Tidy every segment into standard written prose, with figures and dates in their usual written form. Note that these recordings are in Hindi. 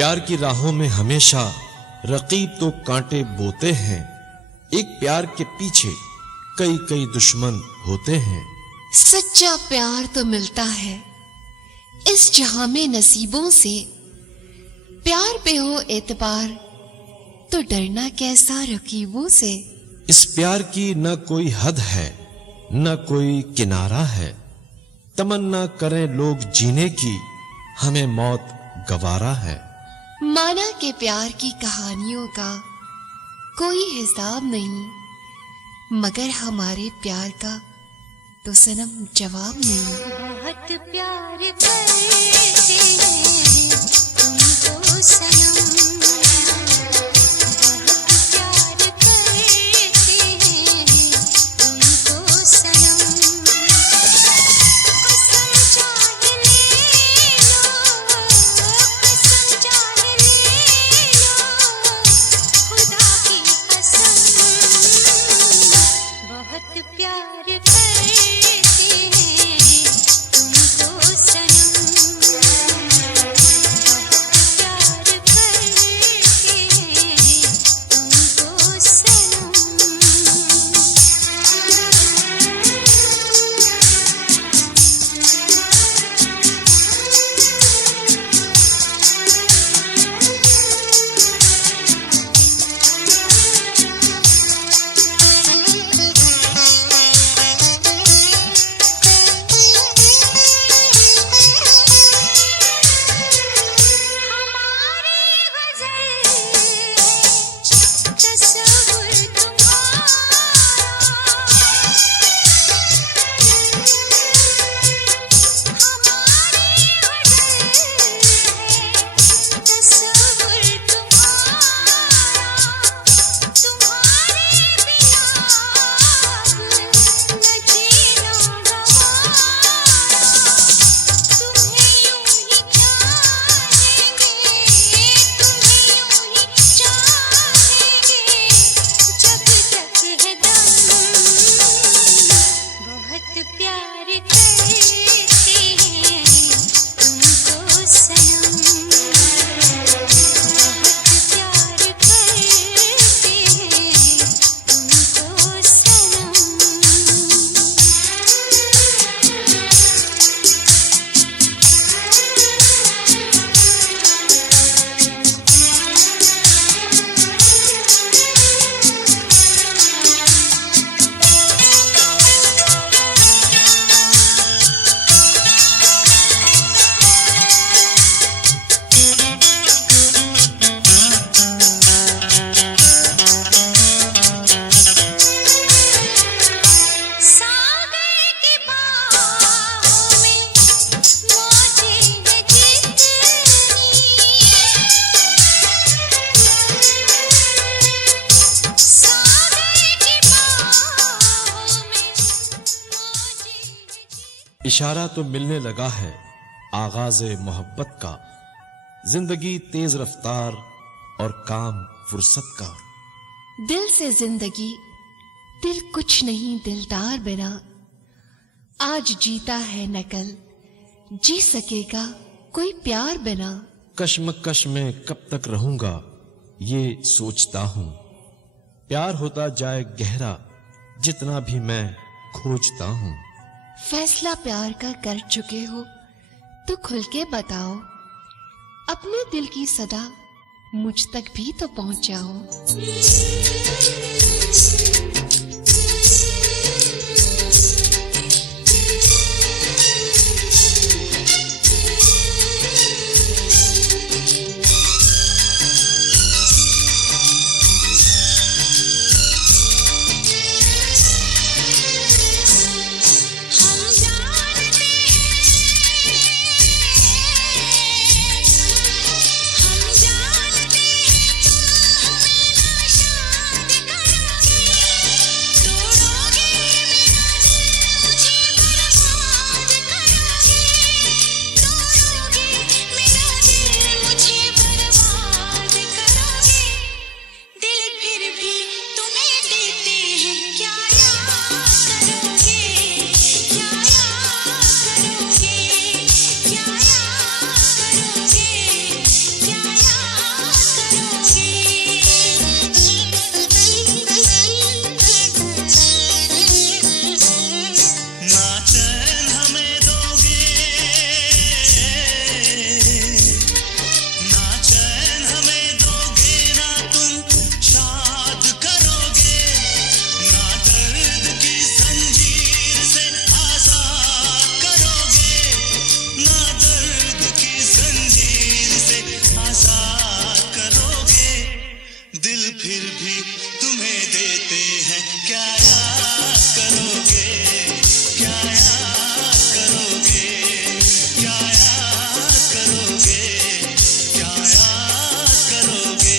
प्यार की राहों में हमेशा रकीब तो कांटे बोते हैं, एक प्यार के पीछे कई कई दुश्मन होते हैं। सच्चा प्यार तो मिलता है इस जहां में नसीबों से, प्यार पे हो एतबार तो डरना कैसा रकीबों से। इस प्यार की न कोई हद है न कोई किनारा है, तमन्ना करें लोग जीने की हमें मौत गवारा है। माना के प्यार की कहानियों का कोई हिसाब नहीं, मगर हमारे प्यार का तो सनम जवाब नहीं। बहुत प्यार करते हैं तुमको सनम, इशारा तो मिलने लगा है आगाज़े मोहब्बत का, जिंदगी तेज रफ्तार और काम फुर्सत का। दिल से जिंदगी दिल कुछ नहीं दिलदार बिना, आज जीता है न कल जी सकेगा कोई प्यार बिना। कश्मकश में कब तक रहूंगा ये सोचता हूं, प्यार होता जाए गहरा जितना भी मैं खोजता हूं। फैसला प्यार का कर चुके हो तो खुल के बताओ, अपने दिल की सदा मुझ तक भी तो पहुंचाओ। हम जानते हैं तुम हमें नाशाद करोगे। दिल फिर भी तुम्हें देते हैं, क्या याद करोगे, क्या याद करोगे, क्या याद करोगे, क्या याद करोगे।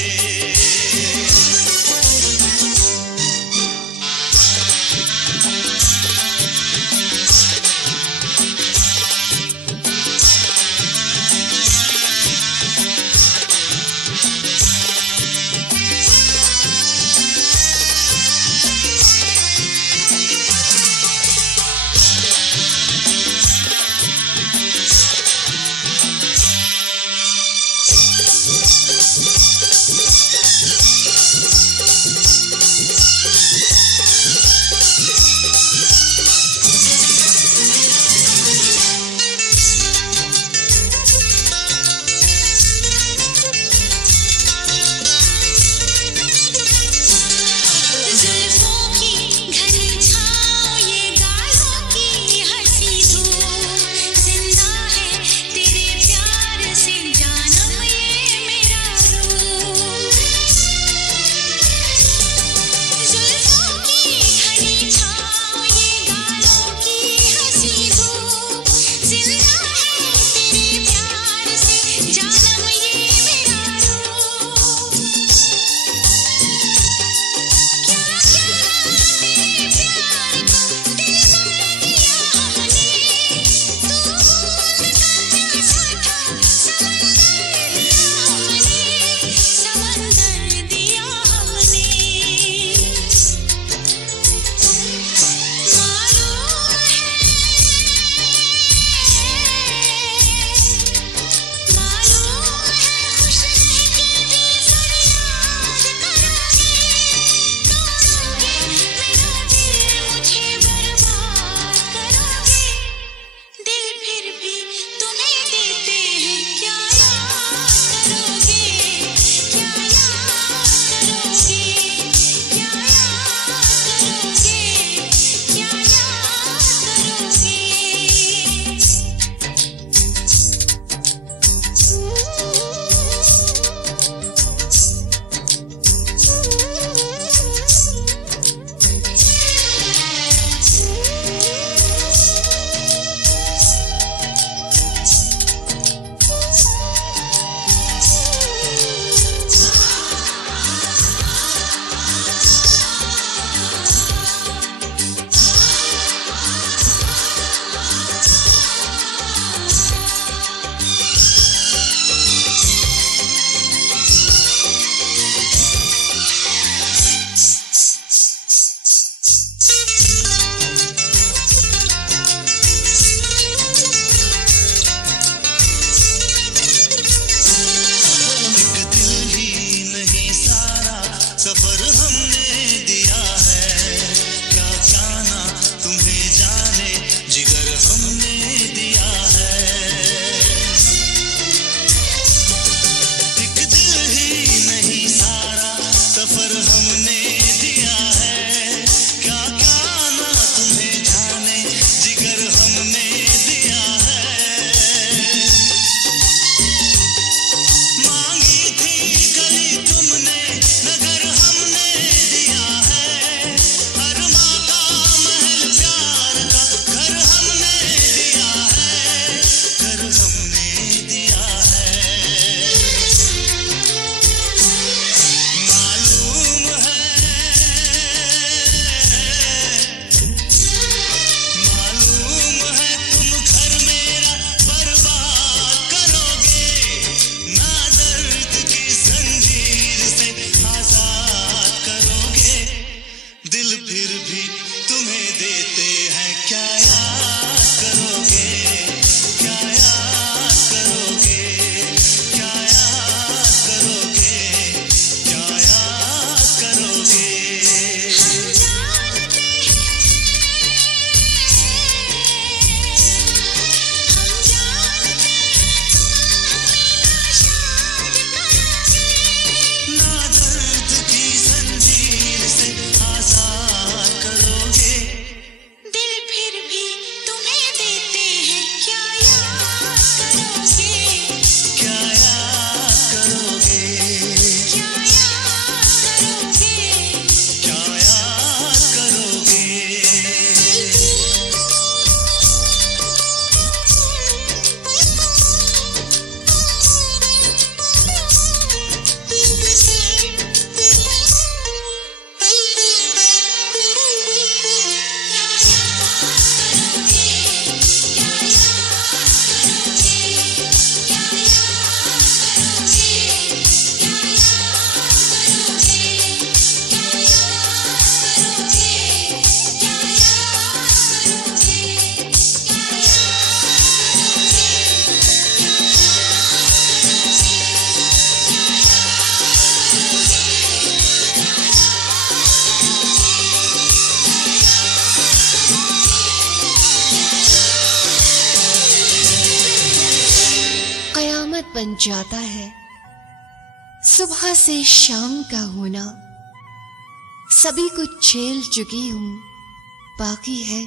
बन जाता है। सुबह से शाम का होना, सभी कुछ झेल चुकी हूं, बाकी है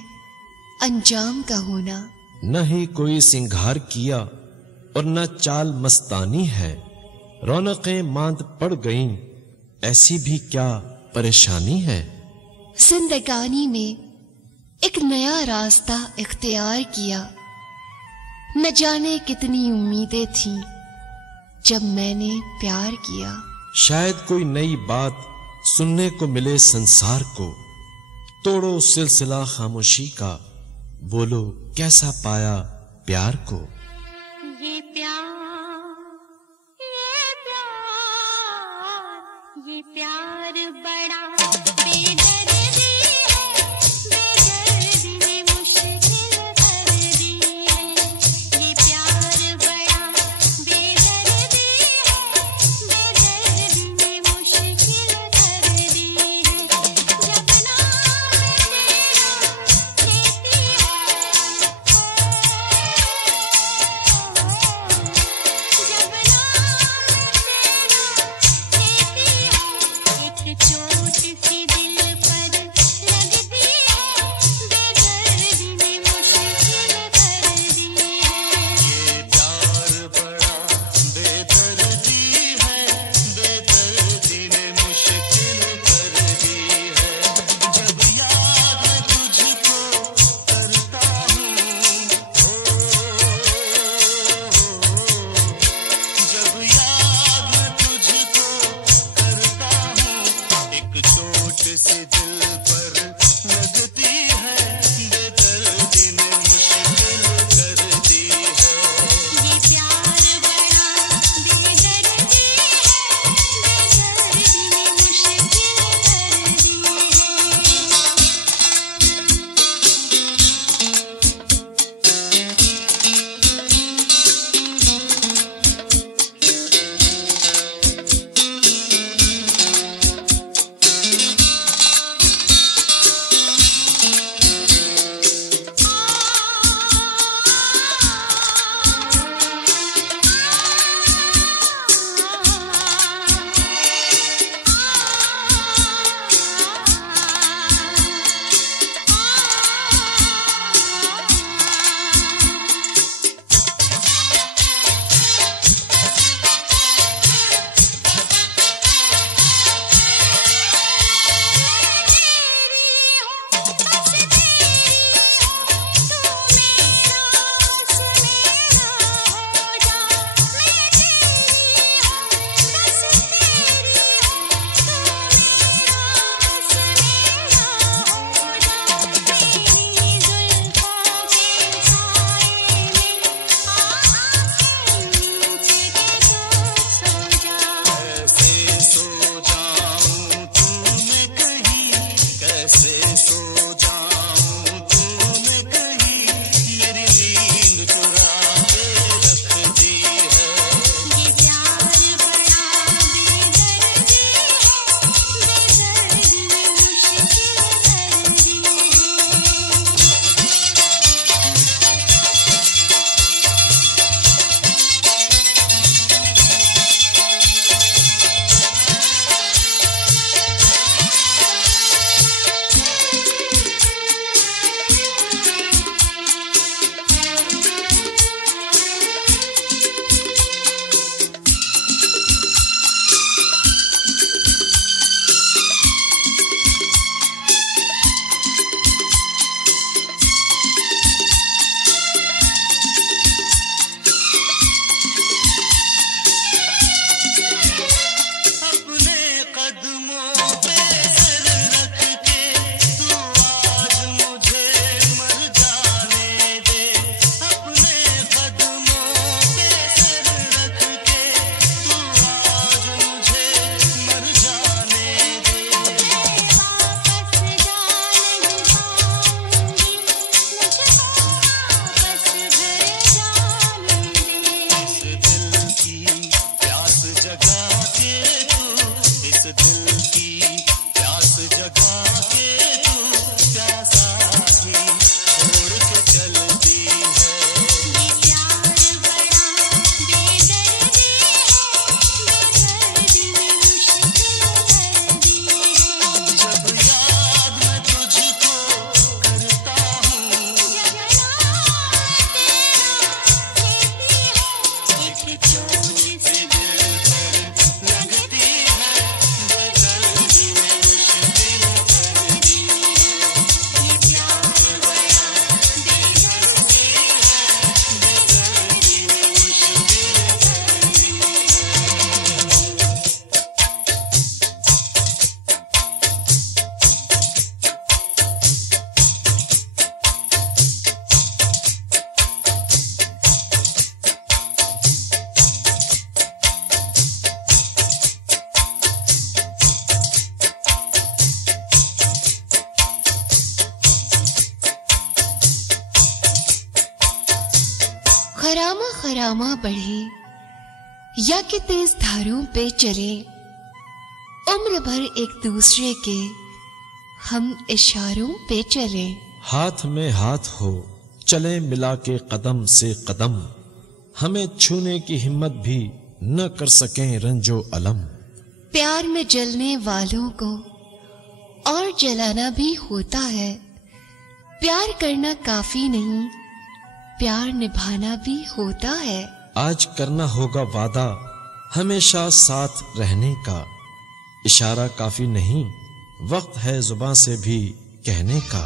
अंजाम का होना। न ही कोई सिंगार किया और न चाल मस्तानी है, रौनकें मांद पड़ गईं, ऐसी भी क्या परेशानी है। जिंदगानी में एक नया रास्ता इख्तियार किया, न जाने कितनी उम्मीदें थीं जब मैंने प्यार किया। शायद कोई नई बात सुनने को मिले संसार को, तोड़ो सिलसिला खामोशी का, बोलो कैसा पाया प्यार को। ये प्यार, ये प्यार, ये प्यार बड़ा बेदर्दी है, बेदर्दी ने मुश्किल कर दी है। ये प्यार बड़ा बेदर्दी है, बेदर्दी ने मुश्किल कर दी है। जब नाम तेरा लेती एक चोट सी दिल पर लगती है, बेदर्दी ने मुश्किल कर दी है। ये प्यार बड़ा बेदर्दी है, बेदर्दी ने मुश्किल कर दी है। जब याद मैं तुझको करता हूँ, जब याद मैं तुझको करता हूँ, एक चोट खरामा खरामा बढ़े या कि तेज धारों पे चले, उम्र भर एक दूसरे के हम इशारों पे चले। हाथ में हाथ हो चले मिला के कदम से कदम, हमें छूने की हिम्मत भी न कर सकें रंजो अलम। प्यार में जलने वालों को और जलाना भी होता है, प्यार करना काफी नहीं, प्यार निभाना भी होता है। आज करना होगा वादा हमेशा साथ रहने का, इशारा काफी नहीं, वक्त है जुबान से भी कहने का।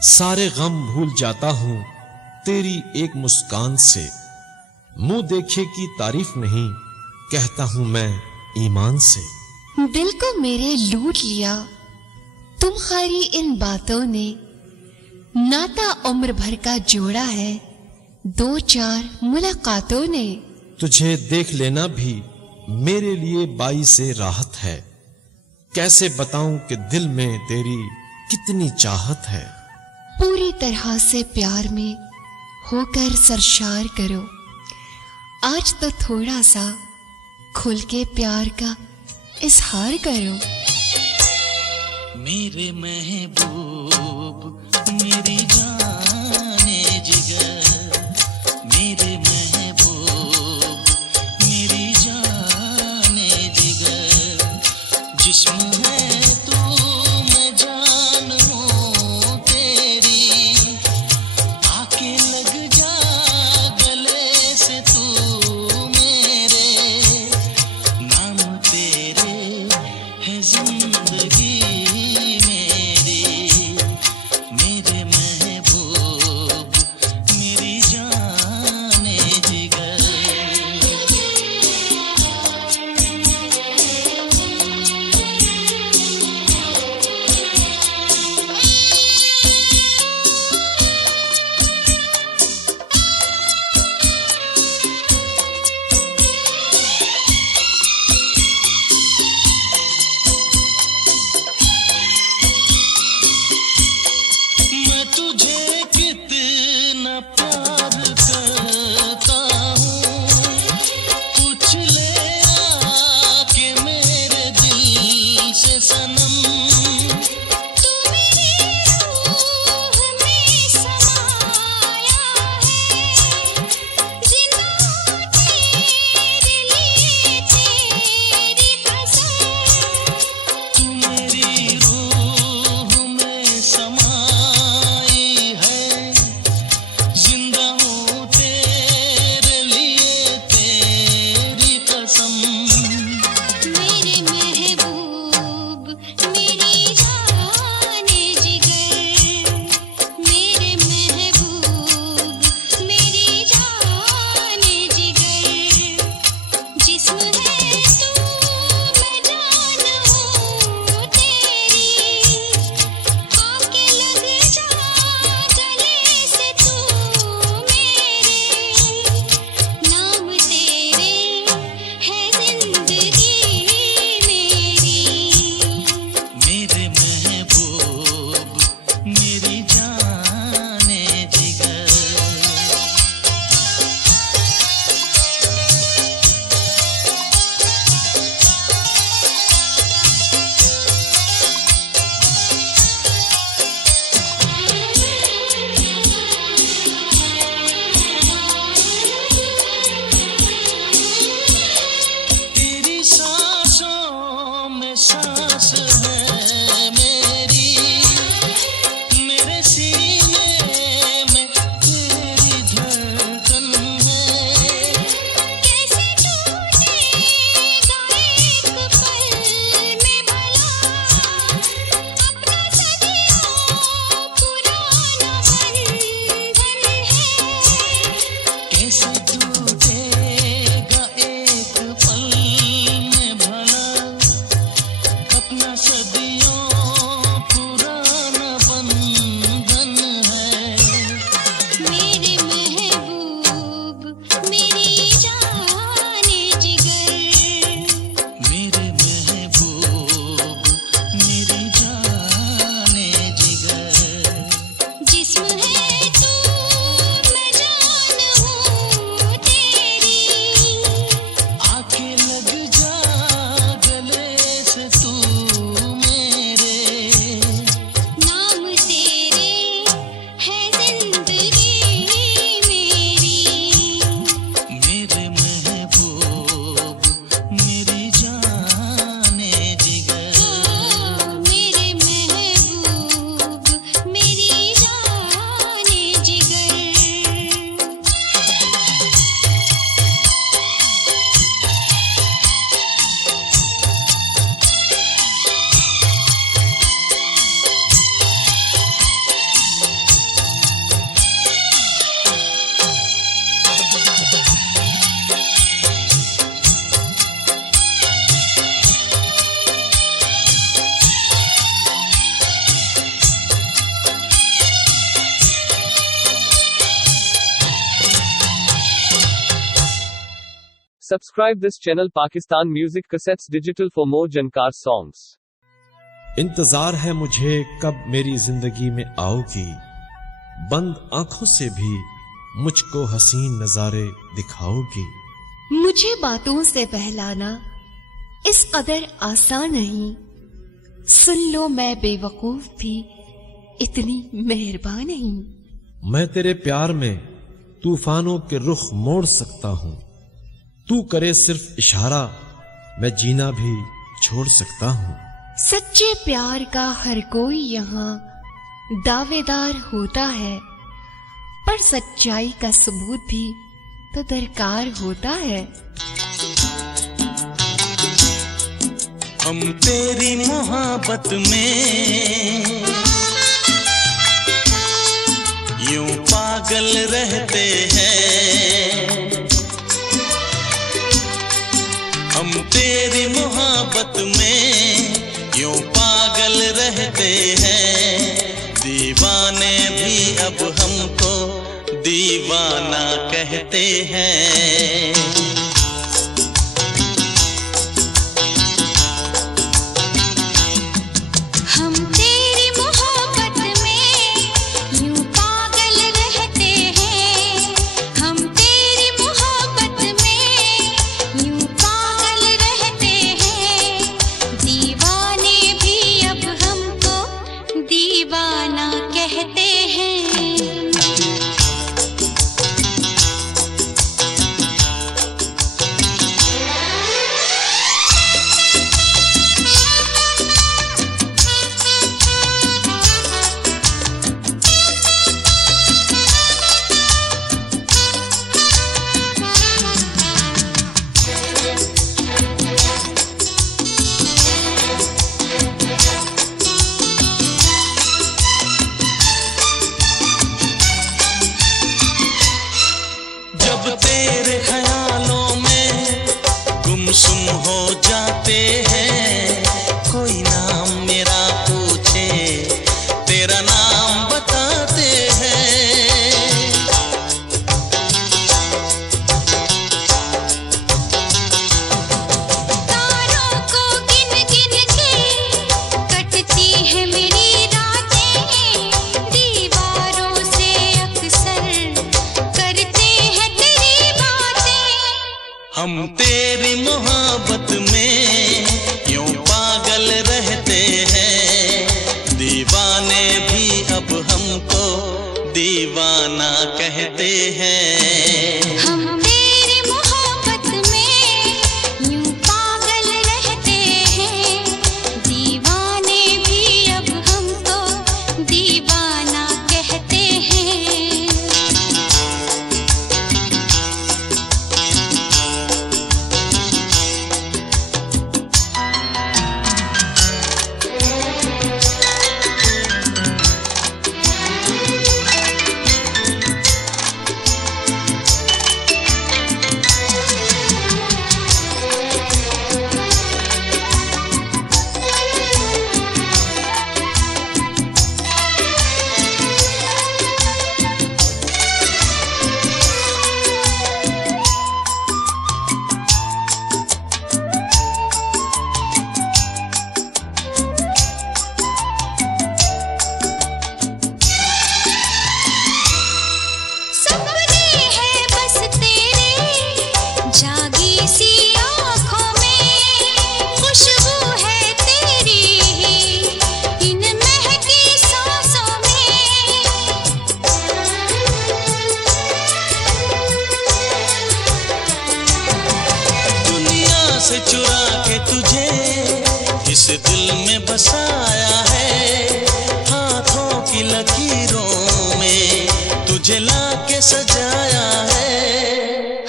सारे गम भूल जाता हूं तेरी एक मुस्कान से। मुंह देखे की तारीफ नहीं कहता हूं मैं ईमान से। दिल को मेरे लूट लिया तुम्हारी इन बातों ने, नाता उम्र भर का जोड़ा है 2-4 मुलाकातों ने। तुझे देख लेना भी मेरे लिए बाइसे राहत है। कैसे बताऊं कि दिल में तेरी कितनी चाहत है। पूरी तरह से प्यार में होकर सरशार करो, आज तो थोड़ा सा खुल के प्यार का इजहार करो। मेरे महबूब मेरी जाने जिगर, मेरे महबूब मेरी जाने जिगर, जिस्म है तू मैं जान हूँ तेरी, आके लग जा गले से तू मेरे, नाम तेरे है जिंदगी मेरी, मेरे महबूब मेरी जाने जिगर। मैं तुझे कितना प्यार करता हूँ, पूछ ले आके मेरे दिल से सनम। तू मेरी रूह में समाया है, जिंदा हूँ तेरे लिए तेरी कसम। तू मेरी रूह में समाई है, जिंदा हूँ तेरे लिए तेरी कसम। मेरे महबूब मेरी जाने जिगर, मेरे महबूब मेरी जाने जिगर, जिस्म है तू मैं जान हूँ तेरी, आके लग जा गले से तू मेरे, नाम तेरे है जिंदगी मेरी, मेरे महबूब मेरी जाने जिगर। तेरी सांसों में सांस है मेरी, मेरे सीने में तेरी धड़कन है। कैसे टूटेगा एक पल में भला, अपना सदियों पुराना बंधन है। कैसे टूटेगा एक पल में भला, Subscribe this channel Pakistan Music Cassettes Digital for more Jankar songs. इंतजार है मुझे कब मेरी जिंदगी में आओगी, बंद आंखों से भी मुझको हसीन नजारे दिखाओगी। मुझे बातों से बहलाना इस कदर आसान नहीं, सुन लो मैं बेवकूफ भी इतनी मेहरबान नहीं। मैं तेरे प्यार में तूफानों के रुख मोड़ सकता हूँ, तू करे सिर्फ इशारा मैं जीना भी छोड़ सकता हूँ। सच्चे प्यार का हर कोई यहाँ दावेदार होता है, पर सच्चाई का सबूत भी तो दरकार होता है। हम तेरी मोहब्बत में यूं पागल रहते हैं, हम तेरी मोहब्बत में यूं पागल रहते हैं। दीवाने भी अब हमको दीवाना कहते हैं। हम तेरी मोहब्बत में यूं पागल रहते हैं, हम तेरी मोहब्बत में यूं पागल रहते हैं। दीवाने भी अब हमको दीवाना कहते हैं। जब तेरे ख्यालों में गुमसुम हो जाते हैं, कोई नाम मेरा पूछे तेरा नाम बताते हैं। तारों को गिन गिन के कटती है मेरी रातें, दीवारों से अक्सर करते हैं तेरी बातें। हम तेरी मोहब्बत में यूं पागल रहते हैं। दीवाने भी अब हमको दीवाना कहते हैं। हम तेरी मोहब्बत में यूं पागल रहते हैं, दीवाने भी अब हमको दीवाना कहते हैं। सपने हैं बस तेरे जागी सी आँखों में, खुशबू है तेरी इन महकी सांसों में। दुनिया से चुरा के तुझे इस दिल में बसाया है, हाथों की लकीरों में तुझे लाके सजाया है।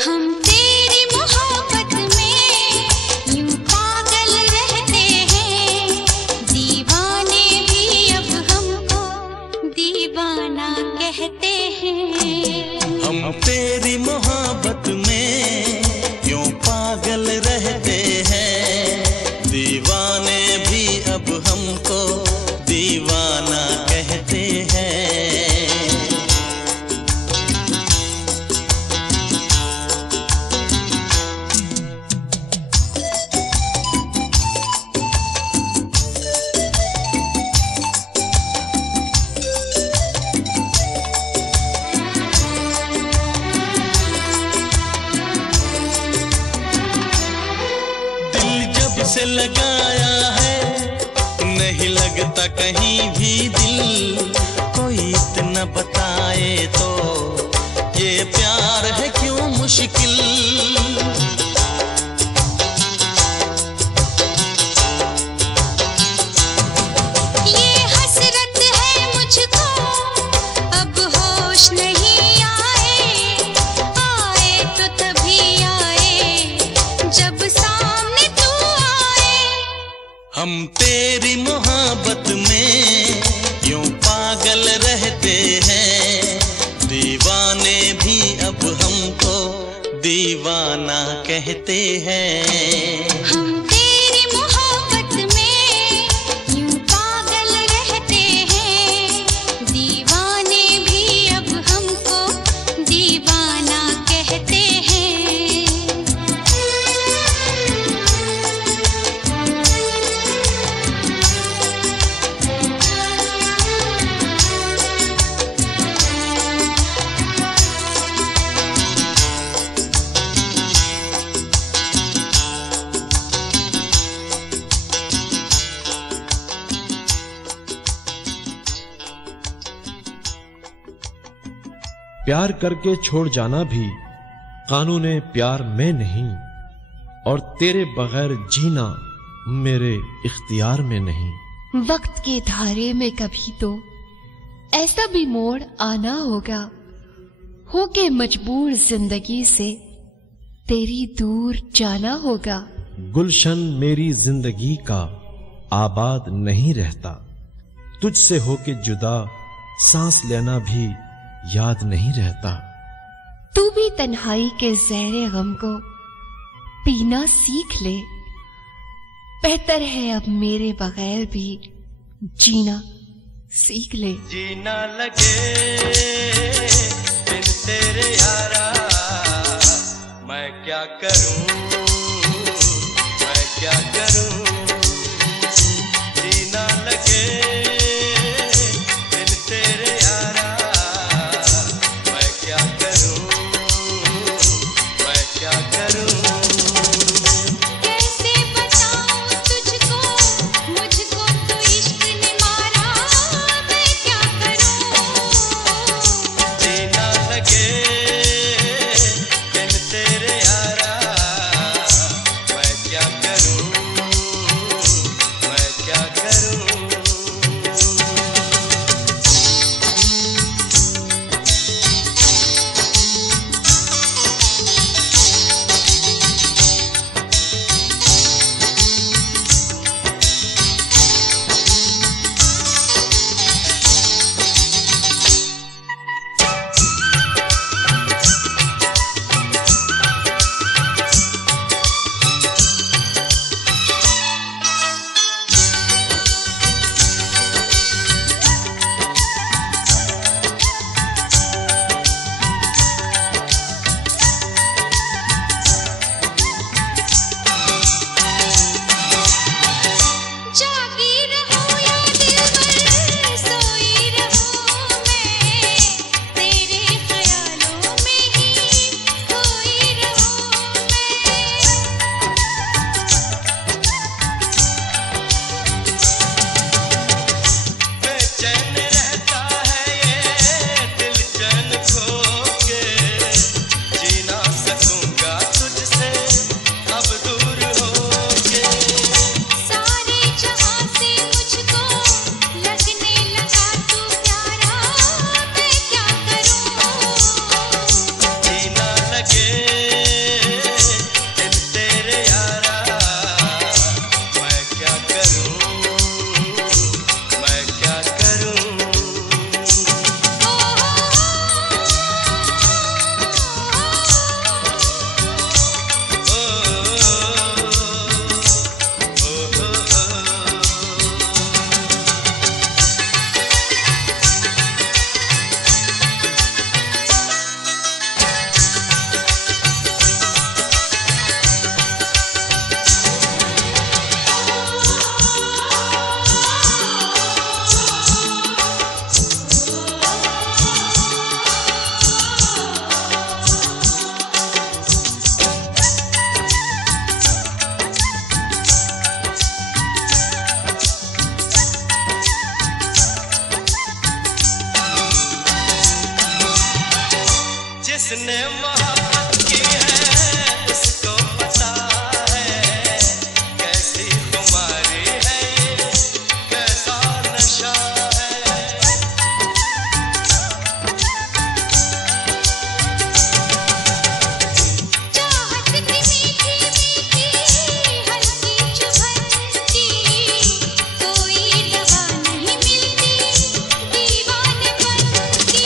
हम तेरी मोहब्बत में यूं पागल रहते हैं, दीवाने भी अब हमको दीवाना कहते हैं। हम तेरी मोहब्बत में यूं पागल रहते हैं। दीवाने भी अब हमको दीवाना कहते हैं। लगता कहीं भी दिल, कोई इतना बताए तो ये प्यार है क्यों मुश्किल। ये हसरत है मुझको, अब होश नहीं आए, आए तो तभी आए जब सामने तू आए। हम तेरी मोहब्बत में यूं पागल रहते हैं, दीवाने भी अब हमको दीवाना कहते हैं। हम तेरी मोहब्बत में यूं पागल रहते हैं, दीवाने भी अब हमको दीवाना कहते हैं। प्यार करके छोड़ जाना भी कानूने प्यार में नहीं, और तेरे बगैर जीना मेरे इख्तियार में नहीं। वक्त के धारे में कभी तो ऐसा भी मोड़ आना होगा, होके मजबूर जिंदगी से तेरी दूर जाना होगा। गुलशन मेरी जिंदगी का आबाद नहीं रहता, तुझसे होके जुदा सांस लेना भी याद नहीं रहता। तू भी तन्हाई के ज़हरे गम को पीना सीख ले, बेहतर है अब मेरे बगैर भी जीना सीख ले। जीना लगे बिन तेरे यारा, मैं क्या करूं, मैं क्या करूं। जीना लगे बिन तेरे यारा, मैं क्या करूं, मैं क्या करूं। कैसे बताऊं तुझको, मुझको तो इश्क ने मारा, मैं क्या करूं। जीना लगे बिन तेरे यारा, मैं क्या करूं, जिसने मोहब्बत की है उसको पता है कैसी खुमारी है ये, कैसा नशा है। चाहत की मीठी मीठी हल्की चुभन की, कोई दवा नहीं मिलती दीवानेपन की।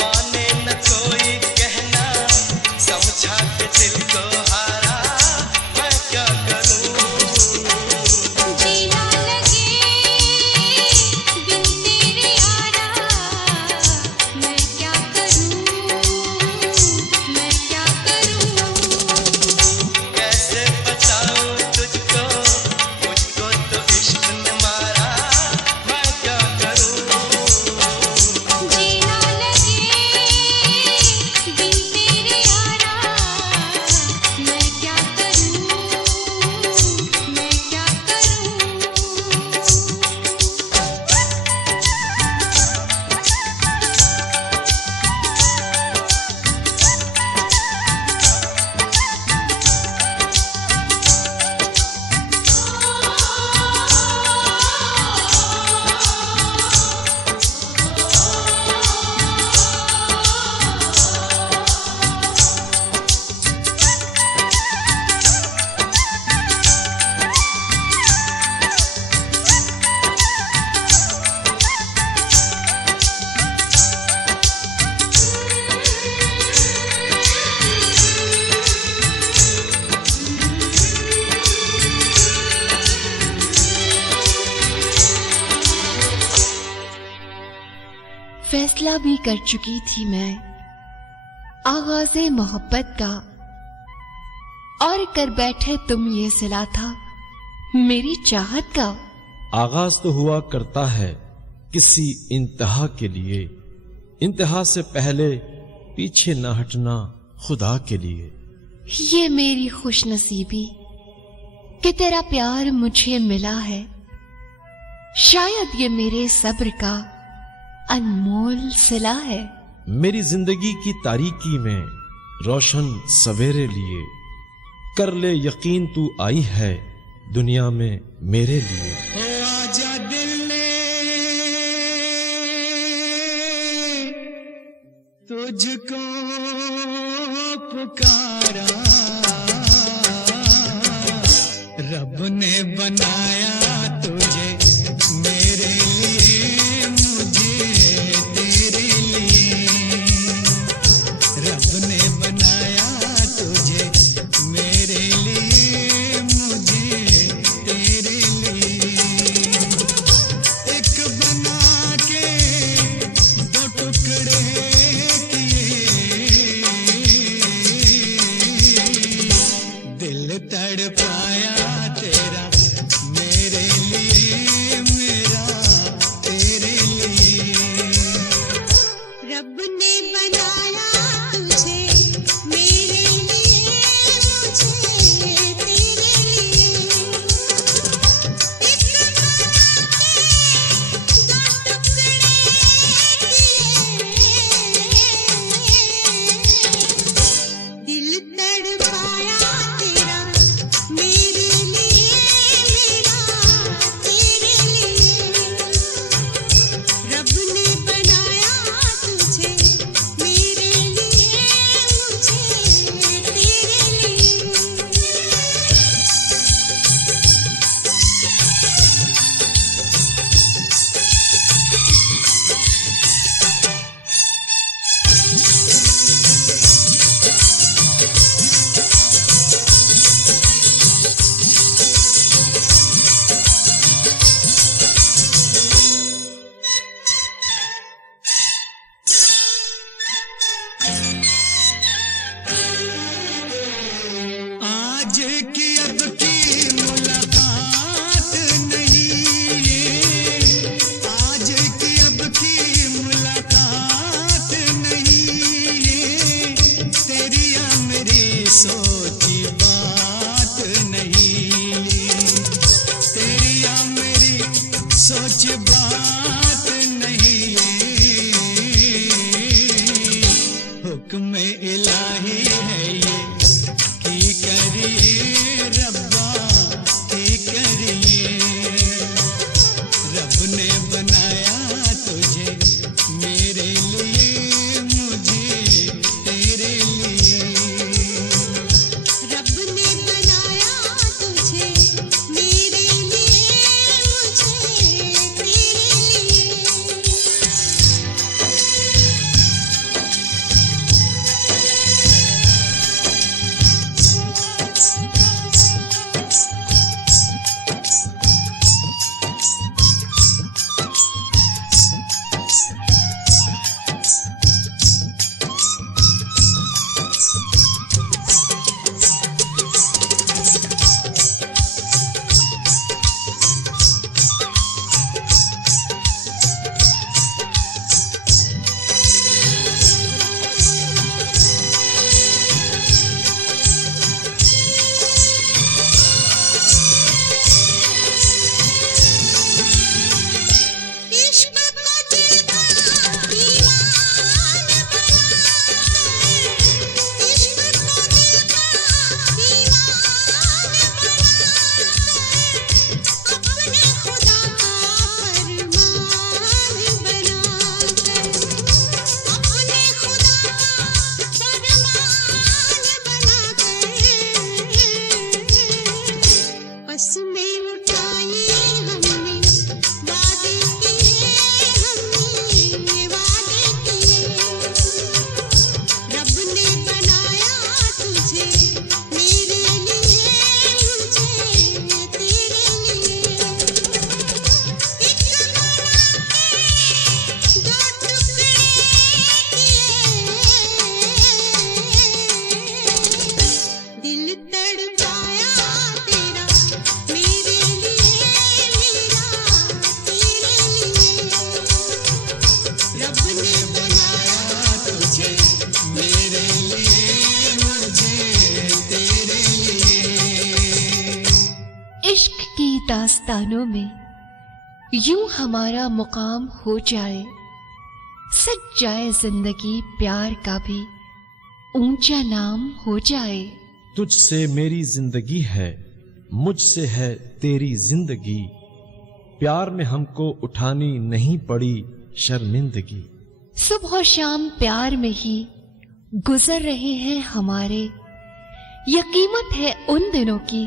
माने न कोई कहना, समझा के दिल को हारा, मैं क्या करूं। जीना लगे बिन तेरे यारा, मैं क्या करूं, मैं क्या करूं। कैसे बचाऊं तुझको, मुझको तो इश्क ने मारा, मैं क्या करूं। जीना लगे बिन तेरे यारा, मैं क्या करूं, मैं क्या फैसला भी कर चुकी थी मैं आगाज़े मोहब्बत का, और कर बैठे तुम ये सिला था मेरी चाहत का। आगाज तो हुआ करता है किसी इंतहा के लिए, इंतहा से पहले पीछे न हटना खुदा के लिए। ये मेरी खुशनसीबी कि तेरा प्यार मुझे मिला है, शायद ये मेरे सब्र का अनमोल सिला है। मेरी जिंदगी की तारीकी में रोशन सवेरे लिए, कर ले यकीन तू आई है दुनिया में मेरे लिए। ओ आजा दिल ने तुझको पुकारा, रब ने बनाया तुझे मेरे लिए, मुझे तेरे लिए। रब ने बनाया तुझे मेरे लिए, मुझे तेरे लिए। एक बना के दो टुकड़े किए, दिल तड़पाया तेरा मेरे लिए, मेरा तेरे लिए। रब ने बनाया तुझे मेरे लिए, मुझे तेरे लिए। एक बना के दो टुकड़े किए, दिल तड़पाया तेरा मेरे लिए, मेरा तेरे लिए। रब ने बनाया तुझे मेरे लिए, मुझे तेरे लिए। आज की अब की मुलाकात नहीं ये, आज की अब की मुलाकात नहीं ये, तेरी या मेरी सोची बात नहीं ये, तेरी या मेरी सोच बात नहीं ये। हुक्म दास्तानों में यूं हमारा मुकाम हो जाए, सज जाए जिंदगी प्यार का भी ऊंचा नाम हो जाए। तुझसे मेरी जिंदगी है, मुझसे है तेरी जिंदगी, प्यार में हमको उठानी नहीं पड़ी शर्मिंदगी। सुबह और शाम प्यार में ही गुजर रहे हैं हमारे, ये कीमत है उन दिनों की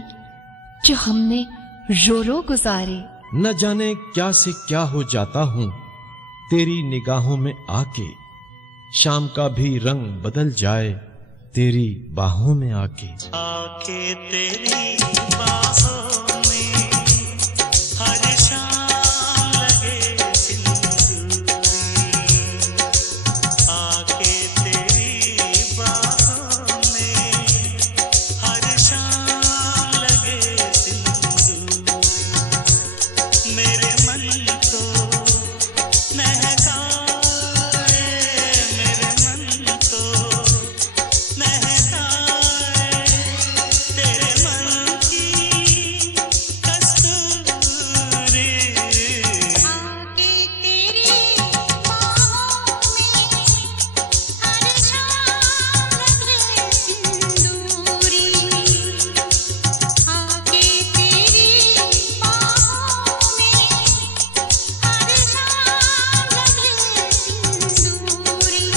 जो हमने रो रो गुजारे। न जाने क्या से क्या हो जाता हूं तेरी निगाहों में आके, शाम का भी रंग बदल जाए तेरी बाहों में आके। आके तेरी बाहों में हर शाम लगे सिंदूरी, आके तेरी बाहों में हर शाम लगे सिंदूरी, मेरे मन को महकाए, मेरे मन को महकाए, तेरे मन की कस्तूरी। आके तेरी बाहों में हर शाम लगे सिंदूरी, आके तेरी बाहों में हर शाम लगे सिंदूरी,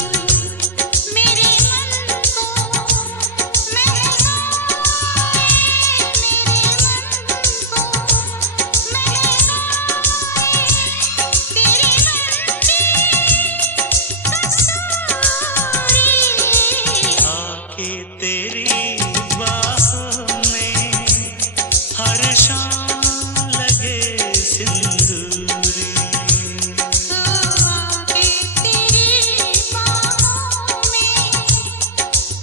मेरे मन को महकाए, मेरे मन को आके तेरी बाहों में हर शाम लगे सिंदूरी। आके तेरी बाहों में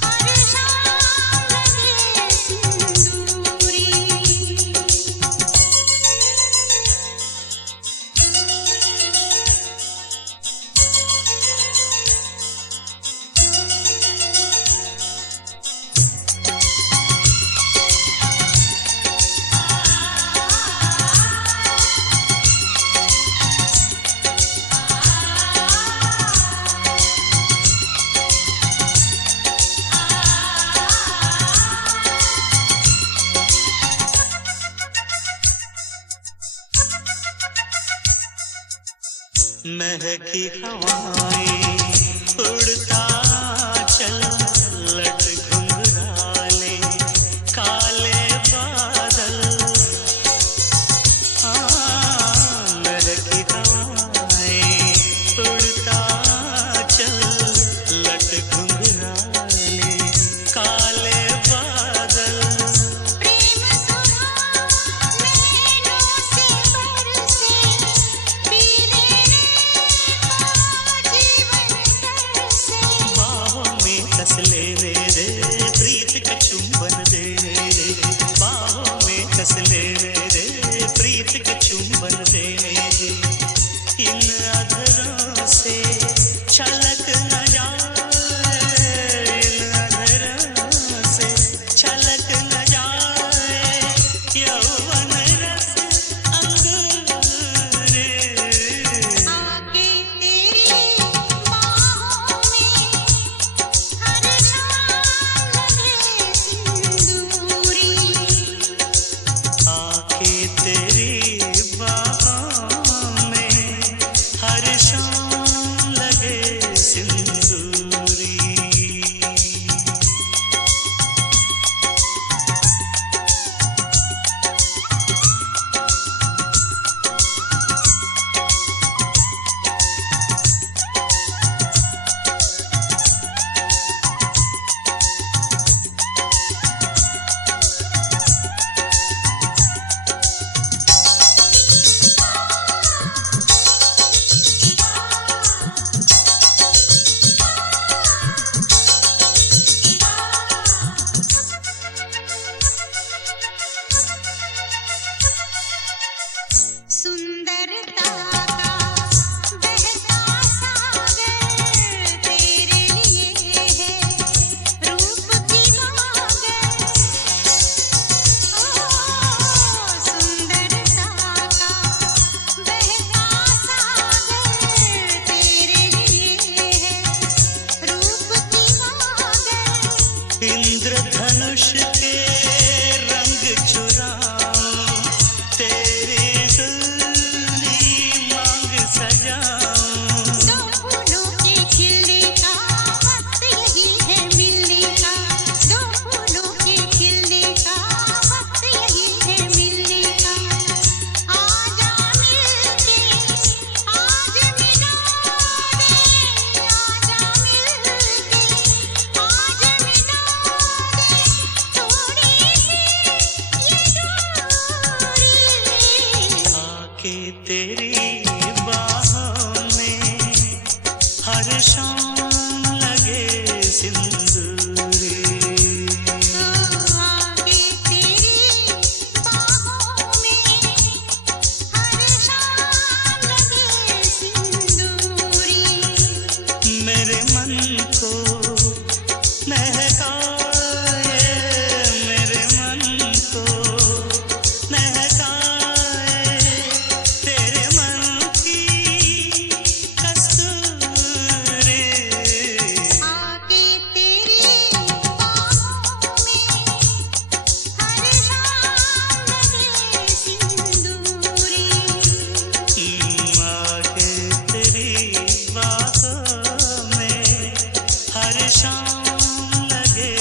हर शाम लगे सिंदूरी। महकी हवाएं उड़ता चल, लट घुंघराले काले बादल, महकी हवाएं उड़ता चल, लट घुंघराले काले बादल, प्रेम सुधा नैनों से बरसे, पीले रेखा जीवन तरसे, बाहों में कस ले आके तेरी बाहों में हर शाम लगे सिंदूरी। आगे तेरी बाहों में हर शाम लगे सिंदूरी। मेरे मन को महकाए, मेरे मन को महकाए तेरे मन की कस्तूरी। आगे तेरी बाहों में हर शाम लगे सिंदूरी। आगे तेरी बाहों में हर शाम लगे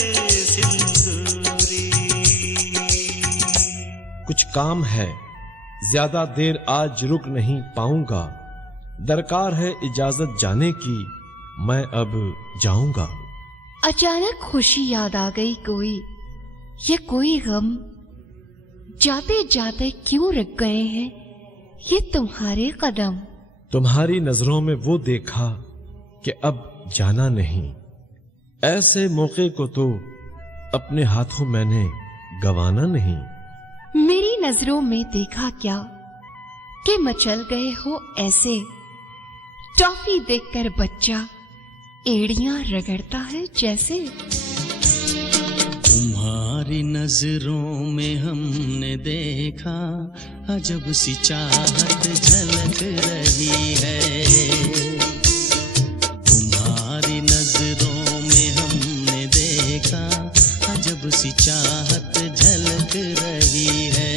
सिंदूरी। कुछ काम है, ज्यादा देर आज रुक नहीं पाऊंगा। दरकार है इजाजत जाने की, मैं अब जाऊंगा। अचानक खुशी याद आ गई कोई, ये कोई गम जाते जाते क्यों रुक गए हैं ये तुम्हारे कदम। तुम्हारी नजरों में वो देखा कि अब जाना नहीं। ऐसे मौके को तो अपने हाथों मैंने गवाना नहीं। मेरी नजरों में देखा क्या कि मचल गए हो ऐसे। टॉफी देखकर बच्चा एड़ियां रगड़ता है जैसे। तुम्हारी नजरों में हमने देखा अजब सी चाहत झलक रही है। तुम्हारी नजरों में हमने देखा अजब सी चाहत झलक रही है।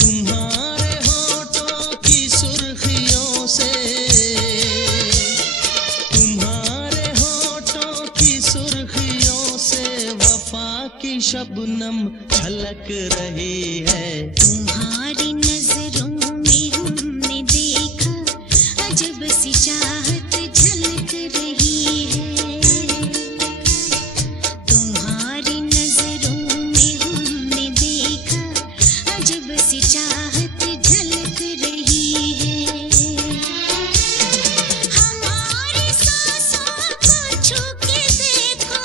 तुम्हारे होठों की सुर्खियों से, तुम्हारे होठों की सुर्खियों से वफा की शबनम छलक रही है। तुम्हारी नजरों में हमने देखा अजब सी चाहत झलक रही है। तुम्हारी नजरों में हमने देखा अजब सी चाहत झलक रही है। हमारी सांसों को छू के देखो,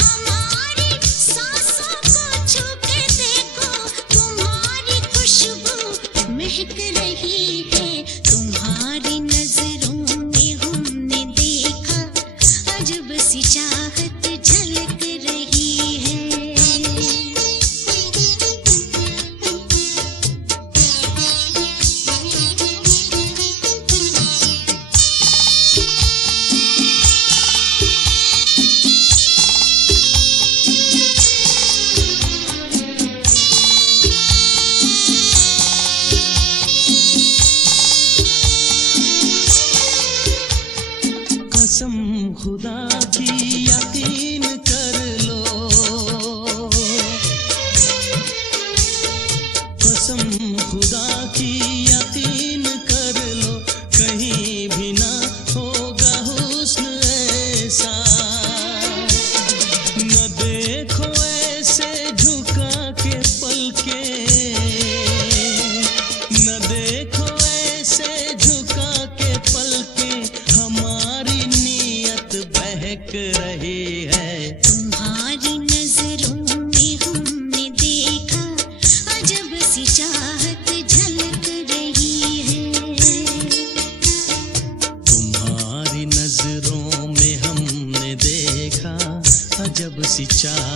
हमारी सांसों को छू के देखो, तुम्हारी खुशबू महक रही है। तुम्हारी नजरों में हमने देखा अजब सी चाहत झलक रही है। कसम खुदा की यकीन कर लो, कसम खुदा की यकीन कर लो, कहीं भी ना होगा हुस्न ऐसा। न देखो ऐसे झुका के पलके, न देखो ऐसे झुका के पलके, हमारी नीयत बहक रही है। तुम्हारी नजरों में हमने देखा अजब सी चाहत झलक रही है। तुम्हारी नजरों में हमने देखा अजब सी चाहत